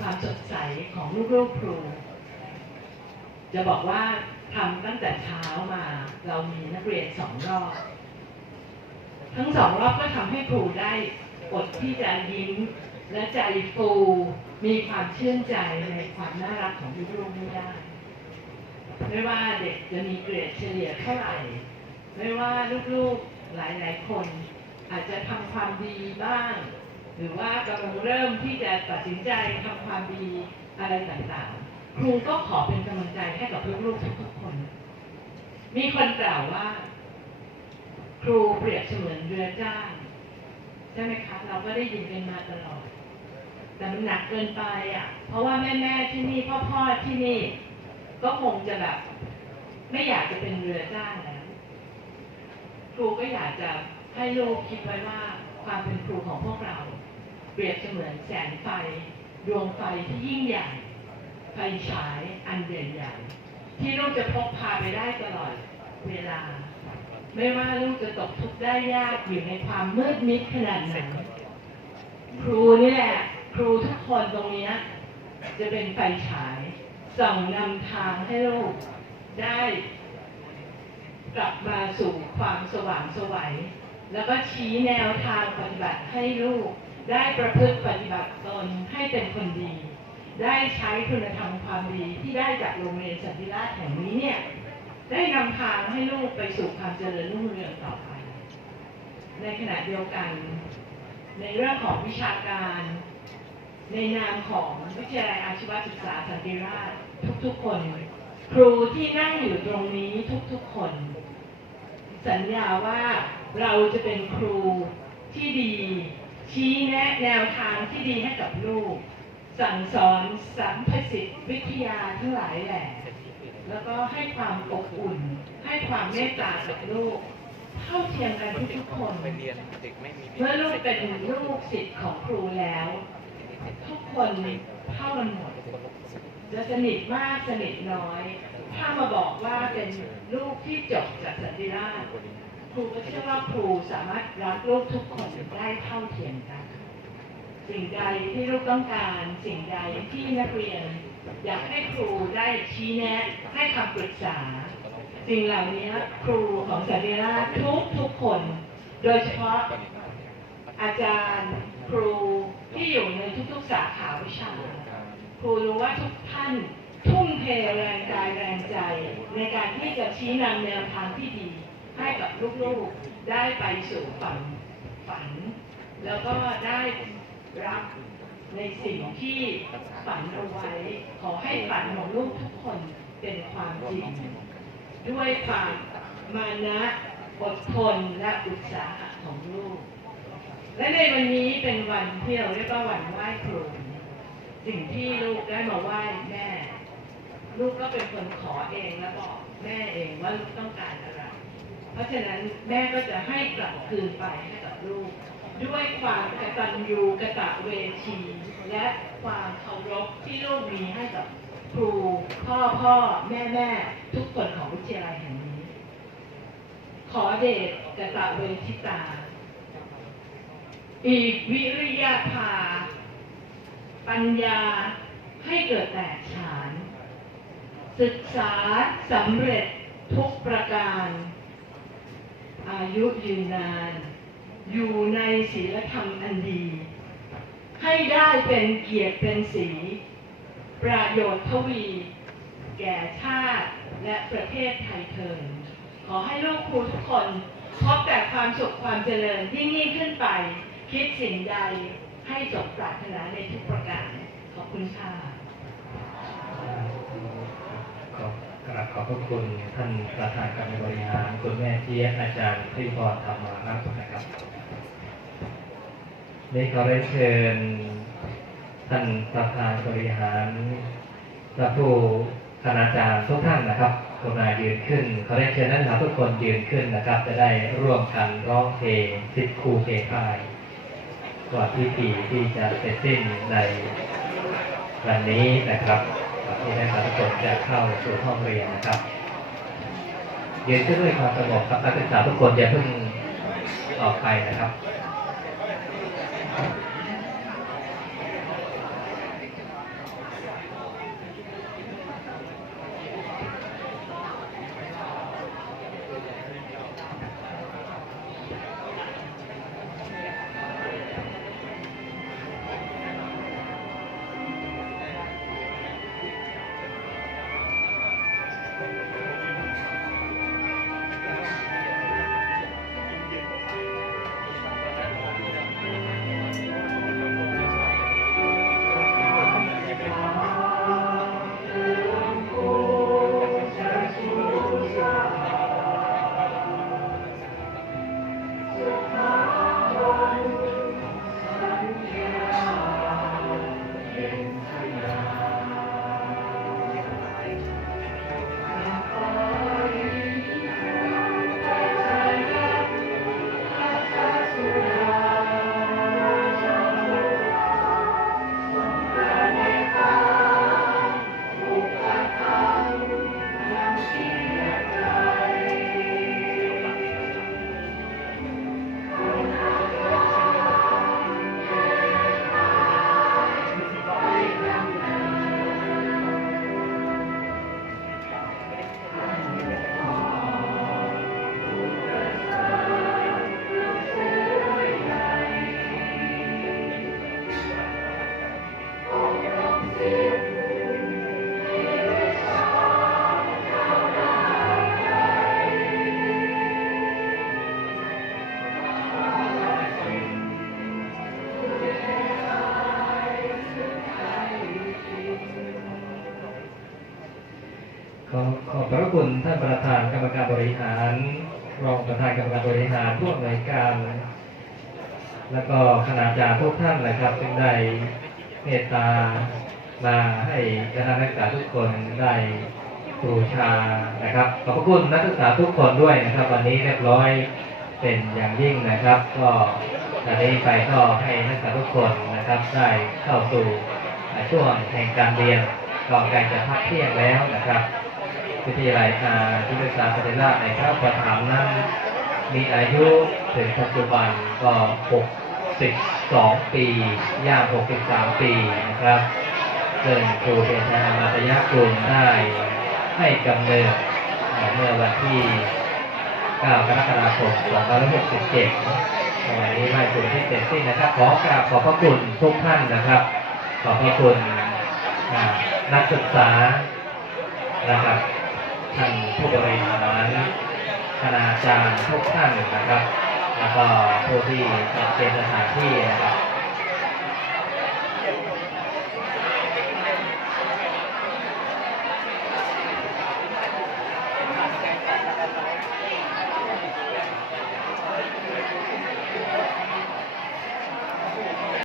ความสดใสของลูกๆครู จะบอกว่าทำตั้งแต่เช้ามา เรามีนักเรียนสองรอบ ทั้งสองรอบก็ทำให้ครูได้อดที่จะยิ้มและใจฟูมีความเชื่นใจในความน่ารักของลูกๆไม่ได้ ไม่ว่าเด็กจะมีเกรดเฉลี่ยเท่าไหร่ ไม่ว่าลูกๆหลายๆคน อาจจะทำความดีบ้าง หรือว่ากำลังเริ่มที่จะตัดสินใจทำความดีอะไรต่างๆ ครูก็ขอเป็นกำลังใจให้กับลูกๆทุกๆคน มีคนกล่าวว่า ครูเปรียบเสมือนเรือจ้างใช่ไหมคะเราก็ได้ยินกันมาตลอด แต่มันหนักเกินไปอะ เพราะว่าแม่ๆที่นี่พ่อๆที่นี่ ก็คงจะแบบ ไม่อยากจะเป็นเรือจ้างแล้วครูก็อยากจะให้ลูกคิดไว้ว่าความเป็นครูของพวกเรา เปรียบเสมือนแสงไฟ ดวงไฟที่ยิ่งใหญ่ไฟฉายอันใหญ่ที่ลูกจะพกพาไปได้ตลอดเวลา ไม่ว่าลูกจะตกทุกข์ได้ยากอยู่ในความมืดมิดขนาดไหนครูนี่แหละครูทุกคนตรงนี้จะเป็นไฟฉายส่องนำทางให้ลูกได้กลับมาสู่ความสว่างสวัย แล้วก็ชี้แนวทางปฏิบัติให้ลูก ได้ประพฤติปฏิบัติตนให้เป็นคนดี ได้ใช้คุณธรรมความดีที่ได้จากโรงเรียนสันติราชแห่งนี้เนี่ยได้นำทางให้ลูกไปสู่ความเจริญรุ่งเรืองต่อไป ในขณะเดียวกัน ในเรื่องของวิชาการ ในนามของวิทยาลัยอาชีวศึกษาสันติราชทุกๆคน ครูที่นั่งอยู่ตรงนี้ทุกๆคน สัญญาว่าเราจะเป็นครูที่ดี ชี้แนะแนวทางที่ดีให้กับลูก สั่งสอนสัมพสิทธิวิทยาทั้งหลายแหละ แล้วก็ให้ความอบอุ่น ให้ความเมตตากับลูก เท่าเทียมกันทุกๆคนเรียนเด็กไม่มีเมื่อลูกเป็นลูกศิษย์ของครูแล้ว ทุกคนเท่ากันหมดจะสนิทมากสนิทน้อย ถ้ามาบอกว่าเป็นลูกที่จบจากสันติราช ครูก็เชื่อว่าครูสามารถรักลูกทุกคนได้เท่าเทียมกัน สิ่งใดที่ลูกต้องการ สิ่งใดที่นักเรียน อยากให้ครูได้ชี้แนะให้คำปรึกษา สิ่งเหล่านี้ครูของสันติราชทุกทุกคน โดยเฉพาะอาจารย์ครูที่อยู่ในทุกๆสาขาวิชา ครูรู้ว่าทุกท่านทุ่มเทแรงกายแรงใจ ในการที่จะชี้นำแนวทางที่ดี ให้กับลูกๆได้ไปสู่ฝันฝัน แล้วก็ได้รับในสิ่งที่ฝันเอาไว้ ขอให้ฝันของลูกทุกคนเป็นความจริง ด้วยความมานะอดทนและอุตสาหะของลูก และในวันนี้เป็นวันที่เราเรียกว่าวันไหว้ครู สิ่งที่ลูกได้มาไหว้แม่ ลูกก็เป็นคนขอเองและบอกแม่เองว่าลูกต้องการอะไร ราะฉะนั้นแม่ก็จะให้กลับคืนไปให้กับลูก ด้วยความกตัญญูกตเวที และความเคารพที่ลูกมีให้กับครูพ่อพ่อแม่แม่ทุกคนของวิทยาลัยแห่งนี้ ขอเดชกตเวทิตา อีกวิริยาภา ปัญญาให้เกิดแตกฉาน ศึกษาสำเร็จทุกประการ อายุยืนนาน อยู่ในศีลธรรมอันดี ให้ได้เป็นเกียรติเป็นสี ประโยชน์ทวี แก่ชาติและประเทศไทยเทินขอให้ลูกครูทุกคน พบแต่ความสุขความเจริญยิ่งยิ่งขึ้นไป คิดสิ่งใดให้สมปรารถนาในทุกประการขอบคุณค่ะ ราบขอบพระคุณท่านประธานการบริหารคุณแม่เจี๊ยอาจารย์พิพรธรรมารัตน์นะครับนี่ขอได้เชิญท่านประธานบริหารพระผู้คณาจารย์ทุกท่านนะครับกรุณายืนขึ้นเขอได้เชิญนักศึกษาทุกคนยืนขึ้นนะครับ จะได้ร่วมกันร้องเพลงสิทธครูเพลงพายก่อนพิธีที่จะเสร็จสิ้นในวันนี้นะครับ ก่อนที่นักศึกษาทุกคนจะเข้าสู่ห้องเรียนนะครับเย็นขึ้นด้วยความสงบครับนักศึกษาทุกคนอย่าเพิ่งออกไปนะครับ ขอขอบพระคุณท่านประธานกรรมการบริหาร รองประธานกรรมการบริหารผู้อำนวยการ แล้วก็คณาจารย์ทุกท่านนะครับซึ่งได้เมตตามาให้คณะนักศึกษาทุกคนได้บูชานะครับ ขอบพระคุณนักศึกษาทุกคนด้วยนะครับ วันนี้เรียบร้อยเป็นอย่างยิ่งนะครับ ก็จากนี้ไปก็ให้นักศึกษาทุกคนนะครับได้เข้าสู่ช่วงแห่งการเรียนก็ใกล้จะพักเที่ยงแล้วนะครับ วิทยาลัยอาที่ปรึกษาปฏิราชในพระประถามนั้นมีอายุถึงปัจจุบันก็ 62 ปีย่าง 63 ปีนะครับซึ่งครูเทชามาตยกรุณได้ให้กำเนิดเมื่อวันที่ 9 กรกฎาคม 2567วันนี้ไม่คุณที่เสร็จสิ้นนะครับ ขอกราบขอบพระคุณทุกท่านนะครับ ขอบพระคุณนักศึกษานะครับ ท่านผู้บริหารคณาจารย์ทุกท่านนะครับ แล้วก็ผู้ที่เป็นสถานที่นะครับ